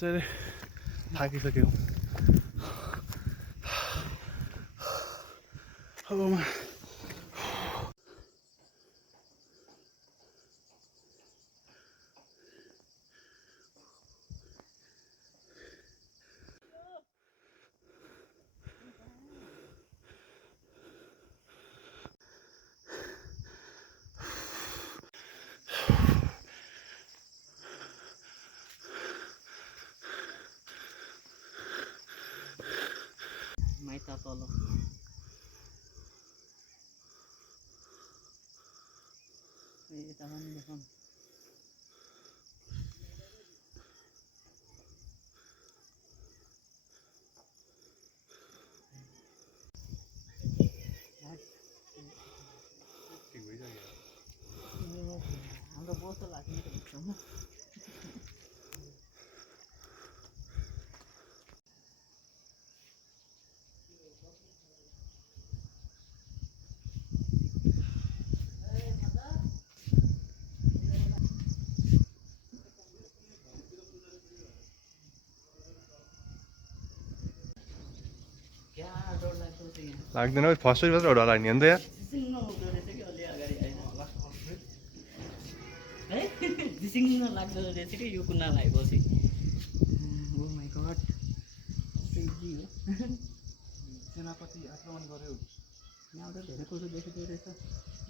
झन् थाकिसक्यो अब माइता तल यता पनि देखाउँ हाम्रो बसो लाग्ने त लाग्दैन फर्स्ट मात्र एउटा लाग्ने हो नि त यहाँ दिसिङ लाग्दो रहेछ कि यो कुना लगाएपछि ओ माइ गड इजी हो सेनापति आक्रमण गर्यो यहाँ त धेरै कुरो देखिँदो रहेछ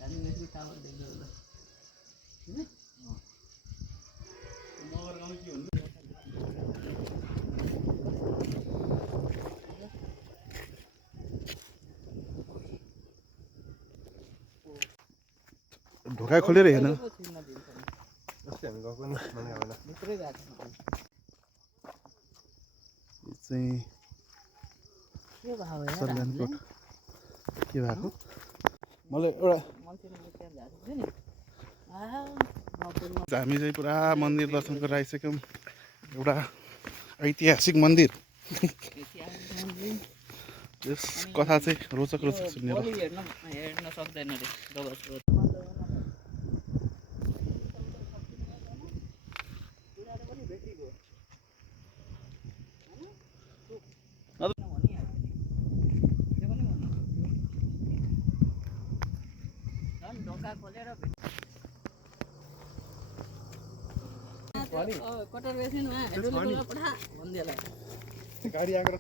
हामी यसरी टावर देख्दो होला हैन मगर गाउँ के भन्नु ढोका खोलेर हेर्न अस्ति हामी गएको नि भने होला भित्रै गएको यो चाहिँ के भयो यार सल्यानकोट के भएको मलाई एउटा हामी चाहिँ पुरा मन्दिर दर्शन गरेर आइसक्यौँ एउटा ऐतिहासिक मन्दिर यस कथा चाहिँ रोचक सुन्ने हेर्न सक्दैन रे ढोका खोलेर कटर बेसिन पठा भन्देला गाडी आएको